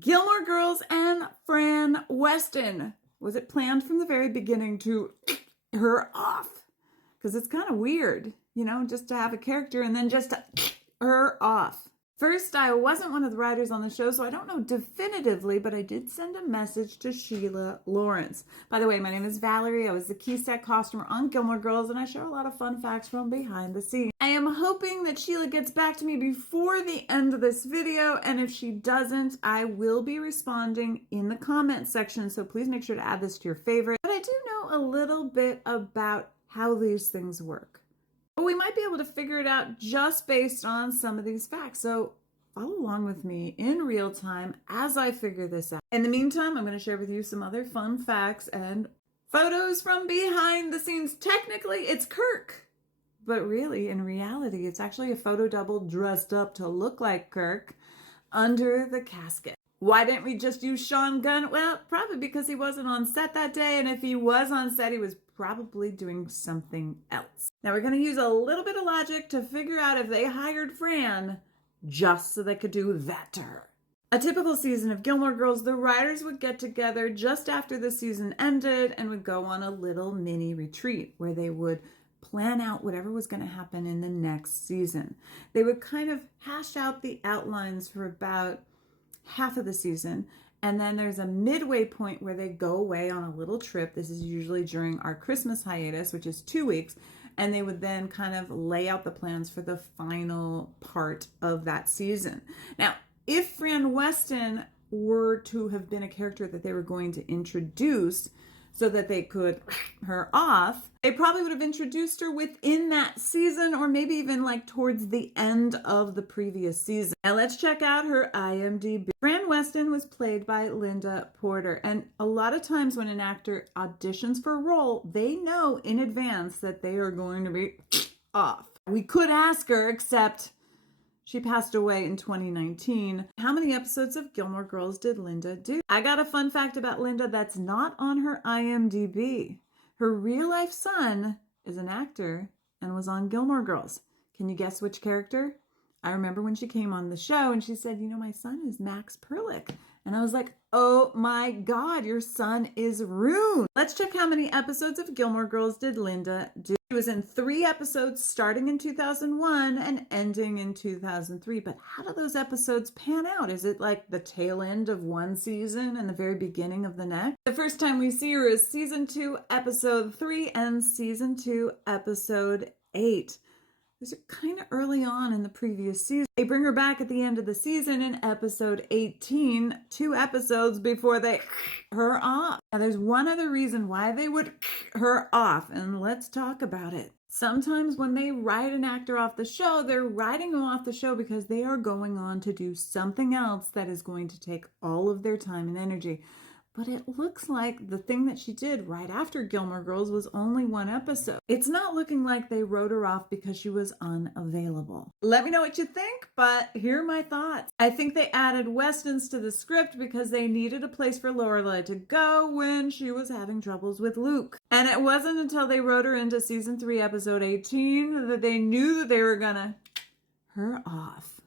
Gilmore Girls and Fran Weston. Was it planned from the very beginning to her off? Because it's kind of weird, you know, just to have a character and then just to her off. First, I wasn't one of the writers on the show, so I don't know definitively, but I did send a message to Sheila Lawrence. By the way, my name is Valerie. I was the key set costumer on Gilmore Girls, and I share a lot of fun facts from behind the scenes. I am hoping that Sheila gets back to me before the end of this video, and if she doesn't, I will be responding in the comment section, so please make sure to add this to your favorite. But I do know a little bit about how these things work. But we might be able to figure it out just based on some of these facts. So follow along with me in real time as I figure this out. In the meantime, I'm going to share with you some other fun facts and photos from behind the scenes. Technically, it's Kirk. But really, in reality, it's actually a photo double dressed up to look like Kirk under the casket. Why didn't we just use Sean Gunn? Well, probably because he wasn't on set that day, and if he was on set, he was probably doing something else. Now we're going to use a little bit of logic to figure out if they hired Fran just so they could do that to her. A typical season of Gilmore Girls, the writers would get together just after the season ended and would go on a little mini retreat where they would plan out whatever was going to happen in the next season. They would kind of hash out the outlines for about half of the season, and then there's a midway point where they go away on a little trip. This is usually during our Christmas hiatus, which is 2 weeks, and they would then kind of lay out the plans for the final part of that season. Now, if Fran Weston were to have been a character that they were going to introduce so that they could her off, they probably would have introduced her within that season, or maybe even like towards the end of the previous season. Now let's check out her IMDb. Fran Weston was played by Linda Porter, and a lot of times when an actor auditions for a role, they know in advance that they are going to be off. We could ask her, except she passed away in 2019. How many episodes of Gilmore Girls did Linda do? I got a fun fact about Linda that's not on her IMDb. Her real life son is an actor and was on Gilmore Girls. Can you guess which character? I remember when she came on the show and she said, you know, my son is Max Perlich. And I was like, oh my God, your son is Rune. Let's check how many episodes of Gilmore Girls did Linda do. She was in 3 episodes starting in 2001 and ending in 2003. But how do those episodes pan out? Is it like the tail end of one season and the very beginning of the next? The first time we see her is season 2, episode 3 and season 2, episode 8. These are kind of early on in the previous season. They bring her back at the end of the season in episode 18, 2 episodes before they her off. Now there's one other reason why they would her off, and let's talk about it. Sometimes when they write an actor off the show, they're writing them off the show because they are going on to do something else that is going to take all of their time and energy. But it looks like the thing that she did right after Gilmore Girls was only 1 episode. It's not looking like they wrote her off because she was unavailable. Let me know what you think, but here are my thoughts. I think they added Westons to the script because they needed a place for Lorelai to go when she was having troubles with Luke. And it wasn't until they wrote her into season 3, episode 18 that they knew that they were gonna her off.